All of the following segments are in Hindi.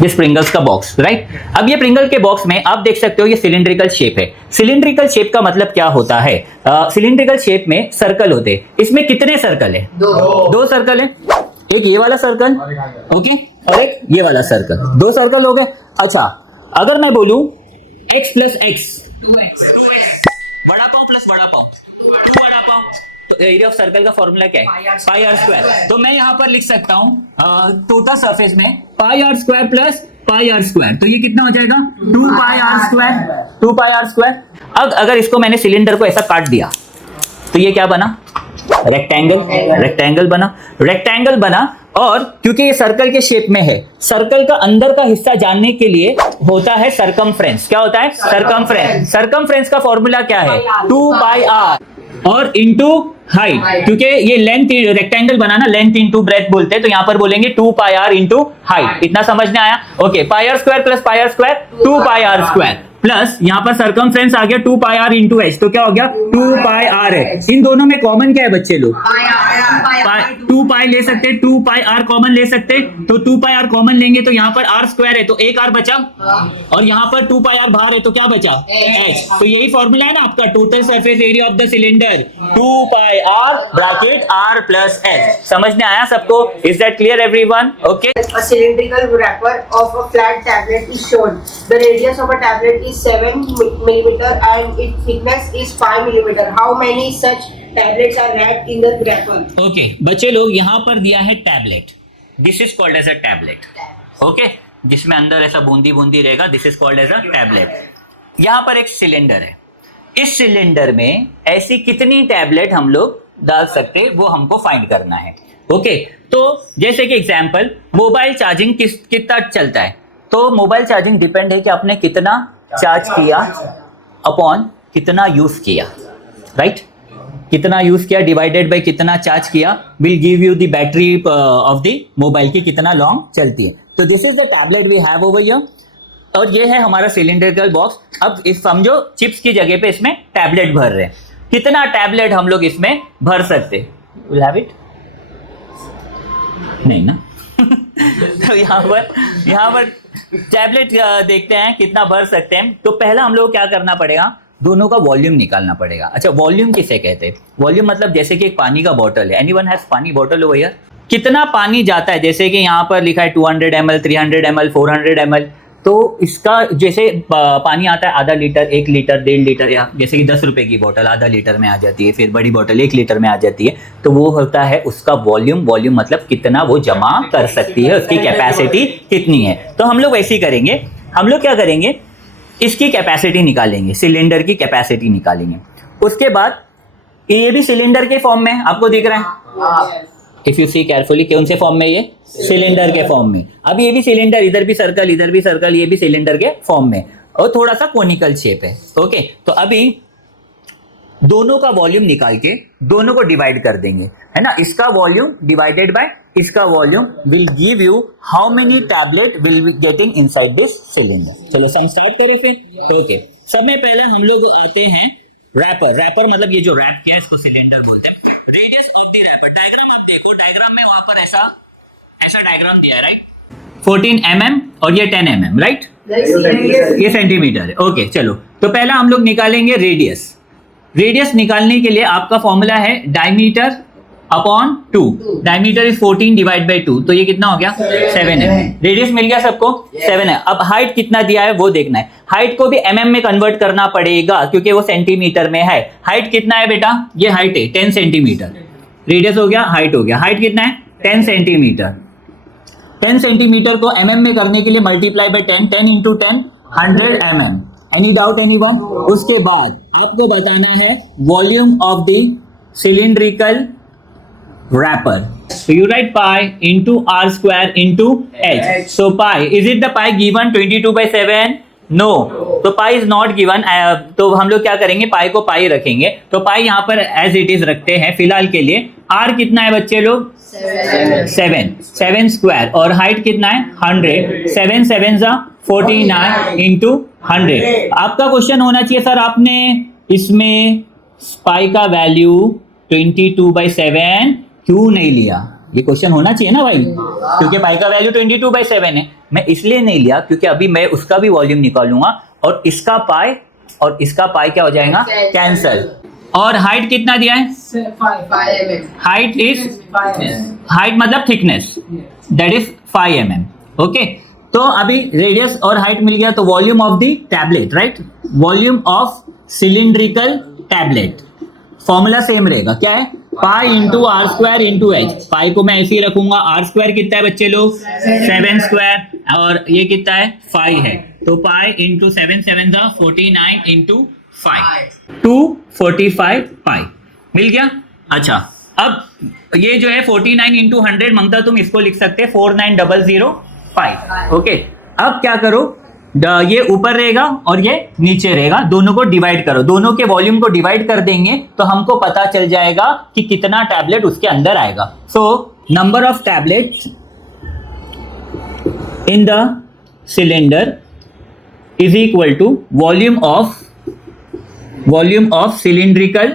दिस प्रिंगल्स का बॉक्स, राइट। अब ये प्रिंगल के बॉक्स में आप देख सकते हो ये सिलिंड्रिकल शेप है। सिलिंड्रिकल शेप का मतलब क्या होता है? सिलिंड्रिकल शेप में सर्कल होते हैं। इसमें कितने सर्कल है? दो सर्कल है। एक ये वाला सर्कल, ओके, और एक ये वाला सर्कल, दो सर्कल हो गए। अच्छा, अगर मैं बोलूं x प्लस एक्स, बड़ा पाव प्लस बड़ा पाव, बड़ा पाव, तो एरिया ऑफ सर्कल का फॉर्मूला क्या है? Pi r square. तो मैं यहां पर लिख सकता हूं टोटल सरफेस में pi r square plus pi r square, तो ये कितना हो जाएगा? 2 pi r square, 2 pi r square. अब अगर इसको मैंने सिलेंडर को ऐसा काट दिया तो ये क्या बना? रेक्टेंगल। रेक्टेंगल बना, रेक्टेंगल बना। और क्योंकि ये सर्कल के शेप में है, सर्कल का अंदर का हिस्सा जानने के लिए होता है सरकमफ्रेंस। क्या होता है? सरकमफ्रेंस। सरकमफ्रेंस का फॉर्मूला क्या है? 2 पाई आर और इंटू हाइट, क्योंकि ये लेंथ रेक्टेंगल बनाना लेंथ इंटू ब्रेथ बोलते हैं, तो यहां पर बोलेंगे 2 पाई आर इंटू हाइट। इतना समझने आया? Okay, pi r square plus pi r square 2 pi r square plus यहां पर सरकमफ्रेंस आ गया 2 पाई आर इंटू एच, तो क्या हो गया? 2 पाई आर है। इन दोनों में कॉमन क्या है बच्चे लोग? 2 पाई ले सकते हैं, 2 पाई आर कॉमन ले सकते हैं, तो 2 पाई आर कॉमन लेंगे तो यहाँ पर आर स्क्वायर है तो एक आर बचा, और यहाँ पर 2 पाई आर बाहर है तो क्या बचा? एच। तो यही फॉर्मूला है ना आपका total surface area of the cylinder, 2 pi r bracket r plus h. समझने आया सबको? Is that clear everyone? Okay. A cylindrical wrapper of a flat tablet is shown. The radius of a tablet is 7 millimeter and its thickness is 5 millimeter. How many such tablets are wrapped in the wrapper? Okay बच्चे लोग, यहां पर दिया है tablet, this is called as a tablet, okay, जिसमें अंदर ऐसा बूंदी बूंदी रहेगा, this is called as a tablet. यहां पर एक सिलेंडर है, इस सिलेंडर में ऐसी कितनी टैबलेट हम लोग डाल सकते वो हमको फाइंड करना है। ओके, तो जैसे कि एग्जांपल, मोबाइल चार्जिंग कितना चलता है, तो मोबाइल चार्जिंग डिपेंड है कि आपने कितना चार्ज किया अपॉन कितना यूज किया, राइट? कितना यूज किया डिवाइडेड बाय कितना चार्ज किया will give you the battery of the mobile की कितना लॉन्ग चलती है। तो this is the tablet we have over here, और ये है हमारा सिलिंड्रिकल बॉक्स। अब इस समझो चिप्स की जगह पे इसमें टैबलेट भर रहे हैं, कितना टैबलेट हम लोग इसमें भर सकते? Will have it? नहीं ना। तो यहाँ पर टैबलेट देखते हैं कितना भर सकते हैं। तो पहला हम लोग क्या करना पड़ेगा? दोनों का वॉल्यूम निकालना पड़ेगा। अच्छा, वॉल्यूम किसे कहते हैं? वॉल्यूम मतलब जैसे कि एक पानी का बॉटल है, एनीवन हैज पानी बॉटल ओवर हियर, कितना पानी जाता है? जैसे कि यहाँ पर लिखा है 200 ml, 300 ml, 400 ml, तो इसका जैसे पानी आता है आधा लीटर, 1 लीटर, 1.5 लीटर, या जैसे कि 10 रुपए की बोतल आधा लीटर में आ जाती है, फिर बड़ी बोतल 1 लीटर में आ जाती है, तो वो होता है उसका वॉल्यूम। वॉल्यूम मतलब कितना वो जमा कर सकती है, उसकी कैपेसिटी कितनी है। तो हम लोग वैसे ही करेंगे, हम लोग क्या करेंगे, इसकी कैपेसिटी निकालेंगे, सिलेंडर की कैपेसिटी निकालेंगे। उसके बाद ये भी सिलेंडर के फॉर्म में आपको दिख रहा है, इफ यू सी केयरफुली, कौन से फॉर्म में? ये सिलेंडर के फॉर्म में। अब ये भी सिलेंडर, इधर भी सर्कल, इधर भी सर्कल, ये भी सिलेंडर के फॉर्म में, और थोड़ा सा कोनिकल शेप है। ओके, तो अभी दोनों का वॉल्यूम निकाल के दोनों को डिवाइड कर देंगे, है ना? इसका वॉल्यूम डिवाइडेड बाय इसका volume will give you how many tablet will be getting inside this cylinder. चलो सम स्टार्ट करें फिर। ओके, सबसे पहले हम लोग आते हैं रैपर। रैपर मतलब ये जो रैप किया है इसको सिलेंडर बोलते हैं। Radius of the wrapper, diagram आप देखो, डायग्राम में वहां पर ऐसा डायग्राम दिया है, राइट? 14 mm और ये 10 mm, राइट? ये सेंटीमीटर है। ओके, चलो, तो पहला हम लोग निकालेंगे रेडियस। रेडियस निकालने के लिए आपका फॉर्मूला है diameter upon 2। Diameter is 14 divide by 2, तो ये कितना हो गया? 7 mm। रेडियस मिल गया सबको? 7 है। अब हाइट कितना दिया है वो देखना है। हाइट को भी mm में कन्वर्ट करना पड़ेगा क्योंकि वो सेंटीमीटर में है। हाइट कितना है बेटा? ये हाइट है 10 सेंटीमीटर। रेडियस हो गया, हाइट हो गया। हाइट कितना है? 10 सेंटीमीटर। 10 सेंटीमीटर को mm में करने के लिए multiply by 10, 10 into 10, 100 mm। Any doubt anyone? उसके बाद आपको बताना है volume of the cylindrical wrapper. So you write pi into r square into h. So pi, is it the pi given 22/7? No. तो pi is not given. तो हम लोग क्या करेंगे? pi को pi रखेंगे। तो pi यहाँ पर as it is रखते हैं फिलहाल के लिए। r कितना है बच्चे लोग? 7 स्क्वायर, और हाइट कितना है? 100। 7 7 जा 49 इंटू 100। आपका क्वेश्चन होना चाहिए सर आपने इसमें पाई का वैल्यू 22/7 क्यों नहीं लिया? ये क्वेश्चन होना चाहिए ना भाई, क्योंकि पाई का वैल्यू 22/7 है। मैं इसलिए नहीं लिया क्योंकि अभी मैं उसका भी वॉल्यूम निकालूंगा और इसका पाई और इसका पाई क्या हो जाएगा, कैंसल। और हाइट कितना दिया है, 5 mm. Height is 5 mm. Height मतलब thickness, that is 5 mm। Okay, तो अभी रेडियस और हाइट मिल गया, तो volume of the tablet, right, volume of cylindrical tablet, formula same रहेगा, क्या है, pi into r square into h. Pi को मैं ऐसे ही रखूंगा, आर स्क्वायर कितना है बच्चे लोग, 7 स्क्वायर, और ये कितना है, 5 है, तो पाई इंटू 7 7 जा 49 इंटू 5, 245 पाई मिल गया। अच्छा, अब ये जो है 49 इंटू 100 मांगता, तुम इसको लिख सकते हैं 4900 पाई। ओके, अब क्या करो, ये ऊपर रहेगा और ये नीचे रहेगा, दोनों को डिवाइड करो, दोनों के वॉल्यूम को डिवाइड कर देंगे तो हमको पता चल जाएगा कि कितना टैबलेट उसके अंदर आएगा। So number of tablets in the cylinder is equal to volume of cylindrical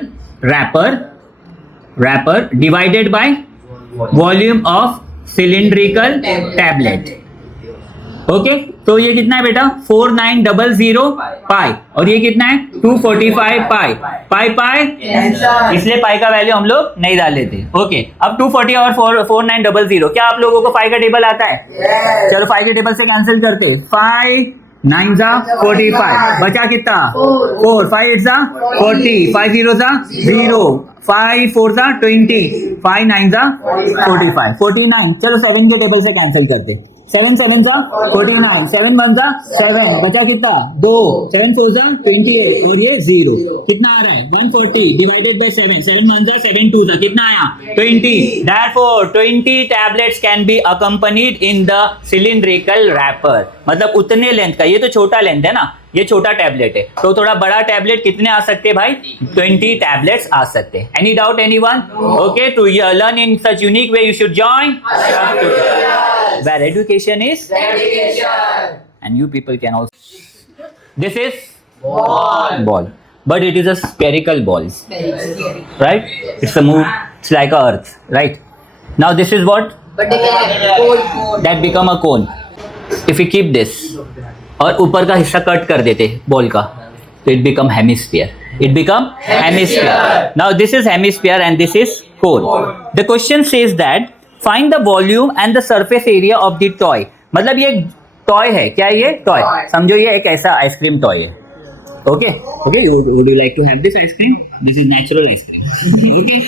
wrapper divided by volume of cylindrical tablet. Okay, तो ये कितना है बेटा, 4900 पाई, और ये कितना है 245 पाई, पाई इसलिए पाई का वैल्यू हम लोग नहीं डाल लेते। ओके, अब 240 और 4900, क्या आप लोगों को पाई का टेबल आता है? चलो पाई के टेबल से कैंसिल करते, 5 9 जा 45, बचा कितना 4, 5 8 जा 40, 5 0 जा 0, 5 4 जा 20, 5 9 जा 45, 49। चलो 7 के टेबल से कैंसिल करते, 7 7 जा 49, 7 1 जा 7, बचा कितना 2, 7 4 जा 28, और ये 0, कितना आ रहा है 140 डिवाइडेड बाय 7, 7 1 जा 7 2 जा कितना आया 20। Therefore 20 tablets can be accompanied in the cylindrical wrapper, मतलब उतने लेंथ का, ये तो छोटा लेंथ है ना, ये छोटा टैबलेट है, तो थोड़ा बड़ा टैबलेट कितने आ सकते हैं भाई, 20 टैबलेट्स आ सकते हैं। Any doubt anyone? Okay, to learn in such unique way you should join where education is Dedication. and you people can also, this is ball, but it is a spherical ball, right, it's a move, it's like a earth, right? Now this is what, But they can that become a cone. If we keep this और ऊपर का हिस्सा कट कर देते बॉल का, तो it become hemisphere, it become hemisphere. Now this is hemisphere and this is cone. The question says that find the volume and the surface area of the toy, मतलब ये टॉय है, क्या ये टॉय, समझो ये एक ऐसा आइसक्रीम टॉय है। Okay okay, would you like to have this ice cream? This is natural ice cream. Okay,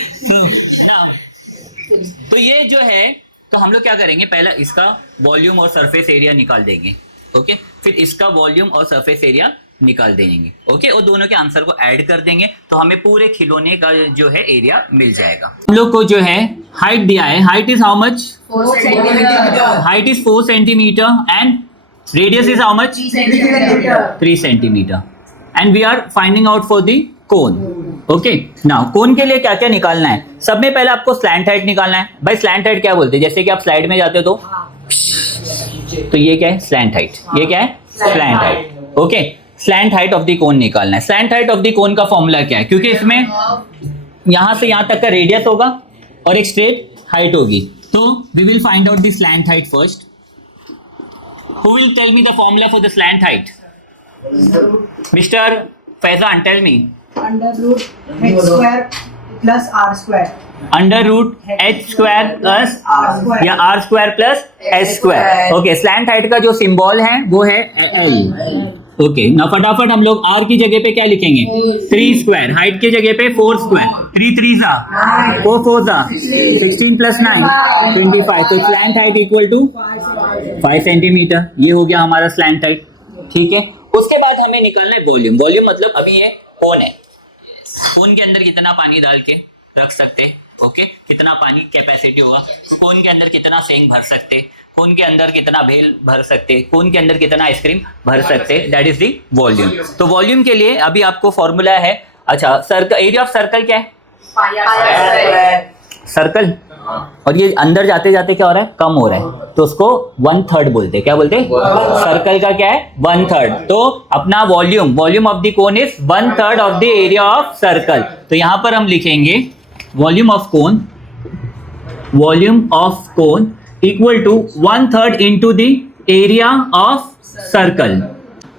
तो ये जो है, तो हम लोग क्या करेंगे, पहले इसका वॉल्यूम और सरफेस एरिया निकाल देंगे। ओके, फिर इसका वॉल्यूम और सरफेस एरिया निकाल देंगे। ओके, और दोनों के आंसर को ऐड कर देंगे तो हमें पूरे खिलौने का जो है एरिया मिल जाएगा। हम लोग को जो है हाइट दिया है, height is how much, 4 centimeter. Height is 4 centimetre and radius is how much, 3 centimeter. 3 centimetre, and we are finding out for the cone. Okay, now cone के लिए क्या क्या निकालना है, सब में पहले आपको स्लैंट हाइट निकालना है। भाई स्लैंट हाइट क्या बोलते हैं, जैसे कि आप स्लाइड में जाते हो तो ये क्या है, स्लैंट हाइट, ये क्या है, slant height. Okay, slant height of the कोन निकालना है। स्लैंट हाइट ऑफ द कोन का फॉर्मूला क्या है, क्योंकि इसमें यहां से यहां तक का रेडियस होगा और एक स्ट्रेट हाइट होगी, तो we will find out the slant height first. Who will tell me the formula for the slant height? Mister Faizan, tell me. under root h square plus r square. Under root h square plus या r square plus h square. Okay, slant height का जो सिंबल है वो है एल। ओके, ना फटाफट हम लोग आर की जगह पे क्या लिखेंगे, 3 स्क्वायर, हाइट की जगह पे 4 स्क्वायर, 3 3 जा 4 4 जा 16 प्लस 9 25, तो slant height equal to 5 centimetre. ये हो गया हमारा स्लैंट हाइट। ठीक है, उसके बाद हमें निकालना है वॉल्यूम। वॉल्यूम मतलब अभी ये कोन है, कोन के अंदर कितना पानी डाल के रख सकते हैं। ओके, कितना पानी कैपेसिटी होगा, तो कोन के अंदर कितना सेंग भर सकते, कोन के अंदर कितना भेल भर सकते, कोन के अंदर कितना आइसक्रीम भर सकते, दैट इज द वॉल्यूम। तो वॉल्यूम के लिए अभी आपको फॉर्मूला है, अच्छा सर्कल, एरिया ऑफ सर्कल क्या है, सर्कल, और ये अंदर जाते जाते क्या हो रहा है, कम हो रहा है, तो उसको 1/3 बोलते हैं। क्या बोलते हैं, सर्कल का क्या है 1/3। तो अपना volume of the cone is 1/3 of the area of circle. तो यहां पर हम लिखेंगे volume of cone volume of cone equal to 1/3 into the area of circle.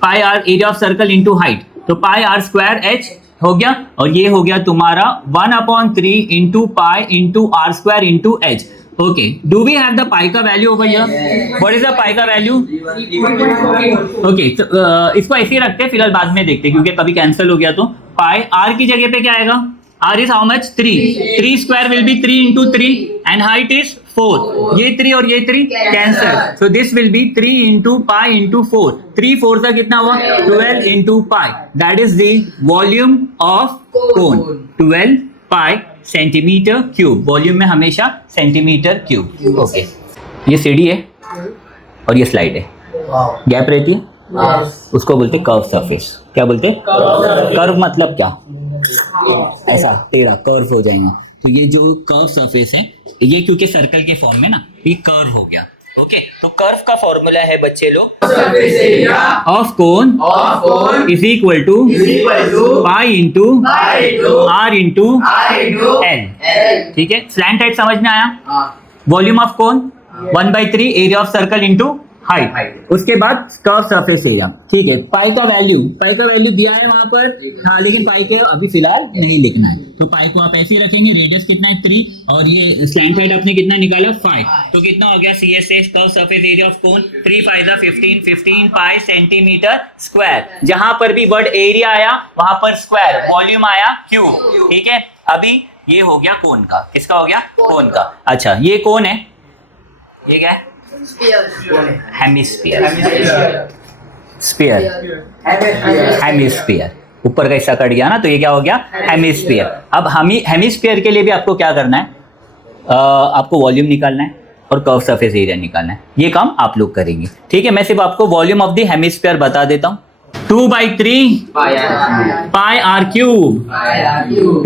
Pi r area of circle into height. तो pi r square h हो गया और ये हो गया तुम्हारा 1/3 into pi into r square into h. Okay, do we have the pi का value over here? What is the pi का वैल्यू? Okay, तो इसको ऐसे ही रखते हैं, फिलहाल बाद में देखते हैं क्योंकि कभी कैंसिल हो गया तो पाई r की जगह पे क्या आएगा? r is how much? 3. 3 square will be 3 into 3 and height is 4. ये 3 और ये 3 cancel. So this will be 3 into pi into 4. 3 4 का कितना हुआ? 12 into pi. That is the volume of cone. 12 pi centimetre cube. Volume में हमेशा सेंटीमीटर क्यूब. ओके, ये सीढ़ी है और ये स्लाइड है. गैप रहती है, उसको बोलते कर्व सरफेस. क्या बोलते? कर्व मतलब क्या? ऐसा टेढ़ा कर्व हो जाएगा. तो ये जो कर्व सरफेस है ये क्योंकि सर्कल के फॉर्म में ना, ये कर्व हो गया. ओके, तो कर्व का फॉर्मूला है बच्चे लोग, of cone is equal to pi into r into l. ठीक है, स्लैंट हाइट समझ में आया? Volume of cone 1/3 area of circle into height. उसके बाद कर्व सरफेस एरिया. ठीक है, पाई का वैल्यू दिया है वहां पर. हाँ, लेकिन पाई के अभी फिलहाल नहीं लिखना है, तो पाई को आप ऐसे ही रखेंगे. रेडियस कितना है? 3 और ये स्लैंट हाइट आपने कितना निकाला? 5. तो कितना हो गया? CSS curve surface area of cone 3 5 15 pi centimetre square. जहां पर भी वर्ड एरिया आया वहां पर स्क्वायर, वॉल्यूम आया क्यूब. ठीक है, अभी ये हो गया कोन का. किसका हो गया? कोन का. अच्छा, ये कोन है, ये क्या है? हेमिस्फीयर. हेमिस्फीयर ऊपर का हिस्सा कट गया ना, तो ये क्या हो गया? हेमिस्फीयर. अब हेमिस्फीयर के लिए भी आपको क्या करना है? आपको वॉल्यूम निकालना है और कर्व सरफेस एरिया निकालना है. ये काम आप लोग करेंगे. ठीक है, मैं सिर्फ आपको वॉल्यूम ऑफ द हेमिस्फीयर बता देता हूँ. 2/3 pi r cube.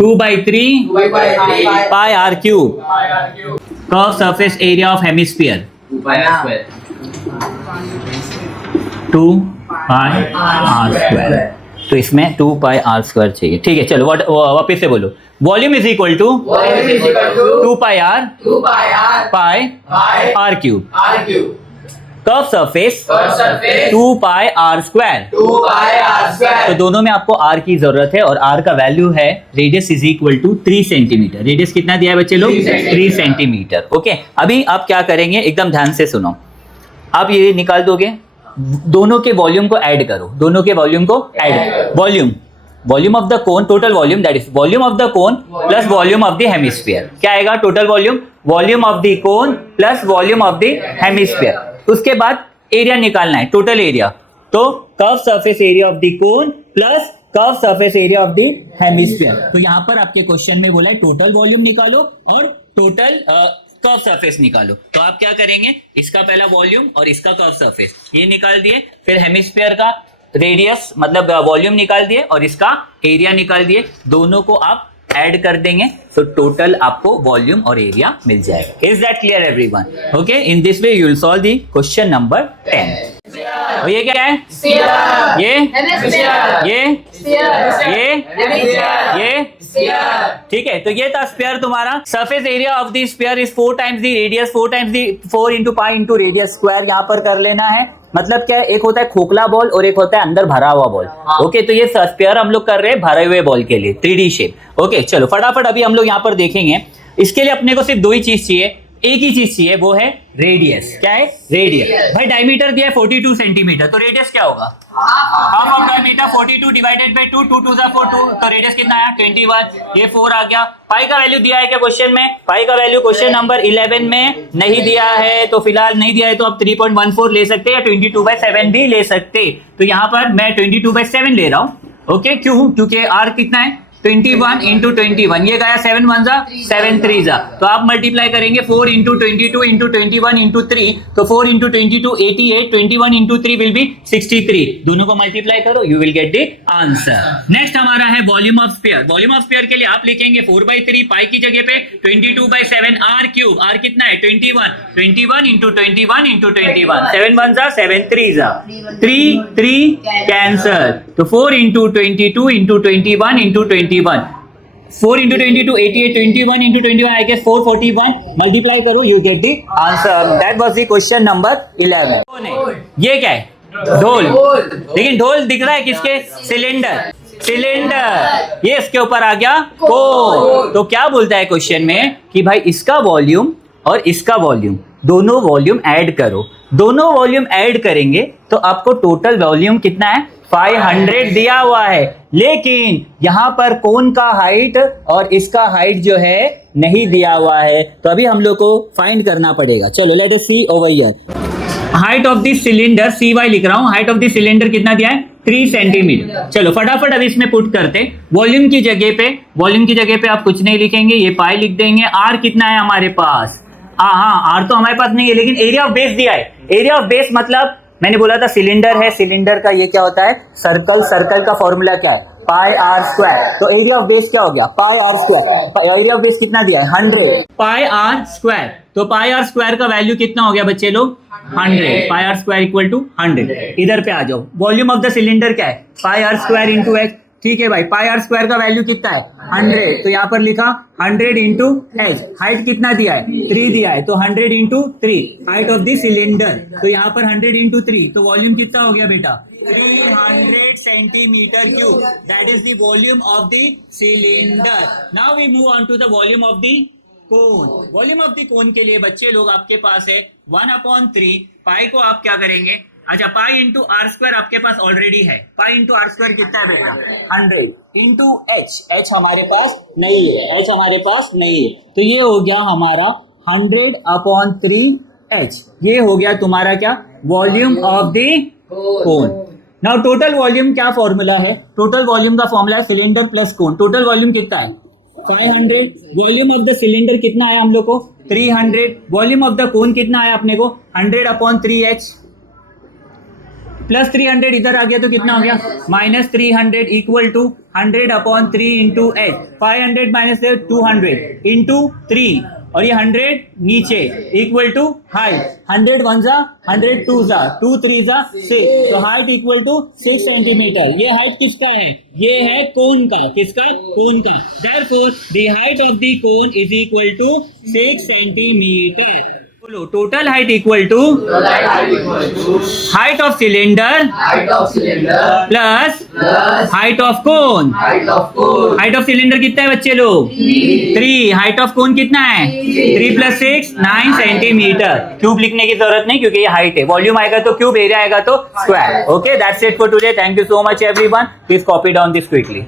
2/3 pi r cube. Curve surface area of hemisphere 2 pi r square. तो इसमें 2 पाई आर स्क्वायर चाहिए. ठीक है, चलो वापस से बोलो. Volume is equal to 2 pi r pi r cube. Curve surface 2 pi r square. तो दोनों में आपको r की जरूरत है और r का वैल्यू है radius is equal to 3 centimetre. Radius कितना दिया है बच्चे लोग? 3 सेंटीमीटर. ओके, अभी आप क्या करेंगे, एकदम ध्यान से सुनो. आप ये निकाल दोगे, दोनों के वॉल्यूम को ऐड करो. दोनों के वॉल्यूम को add. Volume of the cone, total volume, that is volume of the cone plus volume of the hemisphere. क्या आएगा? Total volume of the cone plus volume of the hemisphere. उसके बाद एरिया निकालना है, टोटल एरिया. तो curve surface area of the cone plus curve surface area of the hemisphere. तो यहां पर आपके क्वेश्चन में बोला है टोटल वॉल्यूम निकालो और टोटल कर्व सरफेस निकालो. तो आप क्या करेंगे? इसका पहला वॉल्यूम और इसका कर्व सरफेस ये निकाल दिए, फिर हेमिस्फीयर का रेडियस मतलब वॉल्यूम निकाल दिए और इसका एरिया निकाल दिए. दोनों को आप ऐड कर देंगे तो टोटल आपको वॉल्यूम और एरिया मिल जाएगा. Is that clear everyone? Okay, in this way you will solve the question number 10. और ये क्या है? ये ठीक है. तो ये था स्फीयर तुम्हारा. Surface area of the sphere is 4 times the radius, 4 into pi into radius square. यहाँ पर कर लेना है. मतलब क्या है? एक होता है खोखला बॉल और एक होता है अंदर भरा हुआ बॉल. ओके, तो ये स्फीयर हम लोग कर रहे हैं भरे हुए बॉल के लिए, 3D शेप. ओके, चलो फटाफट अभी हम लोग यहाँ पर देखेंगे. इसके लिए अपने को सिर्फ 2 ही चीज चाहिए, एक ही चीज चाहिए, वो है रेडियस. क्या है? रेडियस. भाई डायमीटर दिया है 42 सेंटीमीटर, तो रेडियस क्या होगा? Half of diameter 42 divided by 2, 2 2 4 2. तो रेडियस कितना आया? 21. ये 4 आ गया. पाई का वैल्यू दिया है क्या क्वेश्चन में? पाई का वैल्यू क्वेश्चन नंबर 11 में नहीं दिया है, तो फिलहाल नहीं दिया है तो आप 3.14 ले सकते हैं या 22/7 भी ले सकते. तो यहाँ पर मैं 22/7 ले रहा हूँ. ओके, क्यों? क्योंकि r कितना है? 21 इंटू 21. ये गया 7 1 जा 7 3 जा. तो आप मल्टीप्लाई करेंगे 4 इंटू 22 इंटू 21 इंटू 3. तो 4 इंटू 22 88, 21 इंटू 3 विल बी 63. दोनों को मल्टीप्लाई करो, you will get the answer. Next हमारा है volume of sphere. Volume of sphere के लिए आप लिखेंगे 4/3 पाई की जगह पे 22/7 r क्यूब. r कितना है? 21 इंटू 21 इंटू 21. 7 1 जा 7 3 जा 3 3 कैंसर. तो 4 into 22 into 21 into 21. 4 into 22 88 21 into 21 I guess 441 multiply करो you get the answer. That was the question number 11. कौन है? ये क्या है? ढोल. लेकिन ढोल दिख रहा है किसके? सिलेंडर. ये इसके ऊपर आ गया कोन. तो क्या बोलता है क्वेश्चन में कि भाई इसका वॉल्यूम और इसका वॉल्यूम दोनों वॉल्यूम ऐड करो. दोनों वॉल्यूम ऐड करेंगे तो आपको टोटल वॉल्यूम कितना है? 500 दिया हुआ है. लेकिन यहां पर कोन का हाइट और इसका हाइट जो है नहीं दिया हुआ है. तो अभी हम लोग को फाइंड करना पड़ेगा. चलो let us see over here. Height of the cylinder CY लिख रहा हूं. हाइट ऑफ द सिलेंडर कितना दिया है? 3 सेंटीमीटर. चलो फटाफट अब इसमें पुट करते. वॉल्यूम की जगह पे आप कुछ नहीं लिखेंगे, ये पाई लिख देंगे. आर कितना है हमारे पास? हाँ आर तो हमारे पास नहीं है, लेकिन एरिया ऑफ बेस दिया है. एरिया ऑफ बेस मतलब मैंने बोला था सिलेंडर है. सिलेंडर का ये क्या होता है? सर्कल का फॉर्मूला क्या है? Pi r square. तो एरिया ऑफ बेस क्या हो गया? Pi r square. Area of base कितना दिया है? 100 पाई आर स्क्वायर. तो पाई आर स्क्वायर का वैल्यू कितना हो गया बच्चे लोग? 100. Pi r square equal to 100. इधर पे आ जाओ. वॉल्यूम ऑफ द सिलेंडर क्या है? Pi r square into H. ठीक है भाई. पाई आर स्क्वायर का वैल्यू कितना है? 100. तो यहाँ पर लिखा 100 इंटू एच. हाइट कितना दिया है? 3 दिया है. तो 100 into 3 height of the cylinder. तो यहाँ पर 100 इंटू 3. तो वॉल्यूम कितना हो गया बेटा? 300 centimetre cube. That is the volume of the cylinder. Now we move on to the volume of the cone. Volume of the cone के लिए बच्चे लोग आपके पास है 1/3. पाई को आप क्या करेंगे? अच्छा, पाई इंटू आर स्क्वायर आपके पास ऑलरेडी है. पाई इंटू आर स्क्वायर कितना है बेटा? 100 इंटू एच हमारे पास नहीं है. तो ये हो गया हमारा 100/3 एच. ये हो गया तुम्हारा क्या? Volume of the cone. Now total volume क्या फॉर्मूला है? टोटल वॉल्यूम का फॉर्मूला है सिलेंडर प्लस कोन. टोटल वॉल्यूम कितना है? 500. वॉल्यूम ऑफ द सिलेंडर कितना है हम लोग को? 300. वॉल्यूम ऑफ द कोन कितना है अपने को? 100/3h प्लस 300 इधर आ गया तो कितना हो गया? Minus 300 equal to 100/3 into h. 500 minus 200 into 3 और ये 100 नीचे इक्वल टू हाइट. 100 1 जा 100 2 जा 2 3 जा 6. तो हाइट इक्वल टू 6 सेंटीमीटर. ये हाइट किसका है? ये है कोन का. किसका? कोन का. Therefore, the height of the cone is equal to 6 centimetre. बोलो total height equal to height of cylinder plus height of cone. Height of cylinder कितना है बच्चे लोग? 3. हाइट ऑफ कोन कितना है? 3 + 6 9 सेंटीमीटर. क्यूब लिखने की जरूरत नहीं क्योंकि ये हाइट है. वॉल्यूम आएगा तो क्यूब, एरिया आएगा तो square. Okay, that's it for today. Thank you so much everyone. Please copy down this quickly.